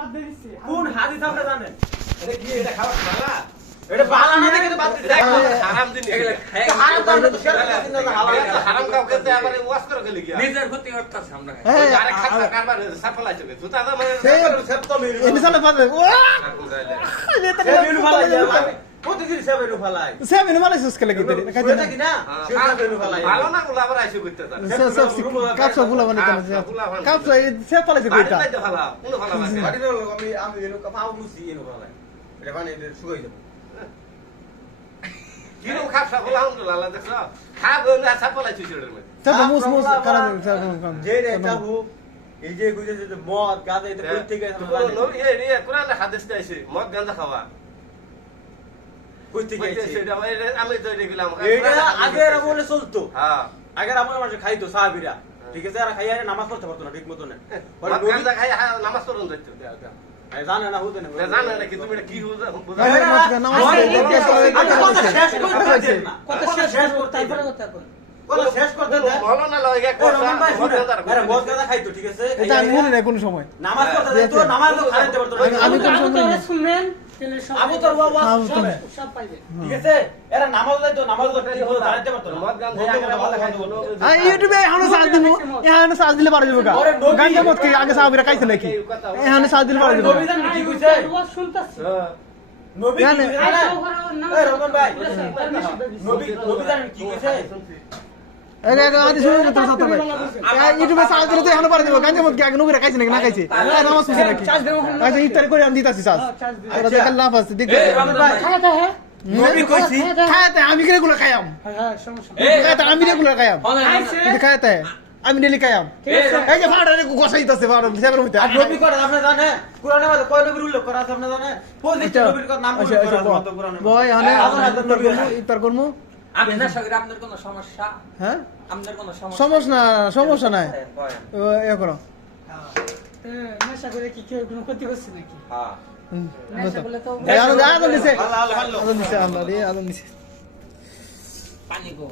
কোন হাদিস আপনি জানেন এটা কি এটা খাওয়া ভালো এটা বালা না দেখে বাদ দিতে হারাম দিন এগুলা খায়। হারাম তো আমরা তো শেয়ার করতে দিন না এটা হারাম। কাউকে তে আবার ওয়াশ করে গেলি কি নিজের ক্ষতি করতেছে আমরা। খাই। হ্যাঁ, আরে খাতা কারবার সাফল আছে জুতা দা মানে সে- সেব তো মেরু সালে পাবে ও সে মেরু ফালাই প্রতিদিন সে মেরু ফালাই সে সুস কেলে গিতে কাজে কি না সে ফালাই ভালো না গুলো আবার আইসে করতে তার সে সবগুলা কেন? কাপসা সে পালাইছে কইতা বাড়িতে ভালো কোন ভালো লাগে বাড়ির আমি আমি এনু কাপা মুসি এনু ফালাই এটা শুকাই যাবে। কিরম খাপসা গুলো আলহামদুলিল্লাহ দেখছ? খা বলে সাফল আছে চুড়ের মধ্যে। সব মুস মুস কারা যে রে কাবু এই যে গুজে যে মদ গাঁজা এটা কোরআন হাদিস মদ গাঁজা খাওয়া। আইছে? সেটা আমি তো দেখলাম এটা আগে এরা চলতো। হ্যাঁ। আগের আমলে মানুষ খাইতো সাহাবিরা। ঠিক আছে এরা খাইয়া নামাজ পড়তে পারতো না ঠিক মতো না খাই নামাজ পড়ুন যাইতো। জানে না না। জানো তুমি কি বুঝা। শেষ করতে। কথা কই? আমি কোন সময়। আবু তোর তোর- সব- পাইবে। ঠিক আছে? এরা নামাজ যাইতো, নামাজ তো ঠিক মতো পারতো না। করতো, করতো। ইউটিউবে এখনও সাজ দিব এখানে সাজ দিলে পারা যাবে ওরে নবী- মত কি আগে সাহাবিরা খাইছে নাকি? এখানে সাজ দিলে পারা নবী জানেন কি কইছে? শুনতাছি। নবী জানে। নবী নবী নবী জানেন কি কইছে? আমি দিতাছি হ্যাঁ খায়াতে আমি রেগুলার খায়াম হ্যাঁ হ্যাঁ সমস্যা। নেই। খায়াতে আমি রেগুলার খায়াম খায়াতে আমি ডেলি খায়াম আছে। এই যে ভাড়া রে গোসাইতাছে ভাড়া হিসাবের মধ্যে। আর নবী করে আপনি জানেন? কোরআনে মধ্যে কয় নবীর উল্লেখ করা আছে আপনি জানেন? পঁচিশটা আচ্ছা নবীর নাম আচ্ছা আচ্ছা কোরআনের আনে হাজার নবী আছে। করমু? সমস্যা? হ্যাঁ? সমস্যা? সমস্যা না সমস্যা নাই? করো। এ, নেশা করে কি কেউ কোনো ক্ষতি করছে নাকি? হ্যাঁ। দিছে দিছে আনন্দ দিছে পানি গো।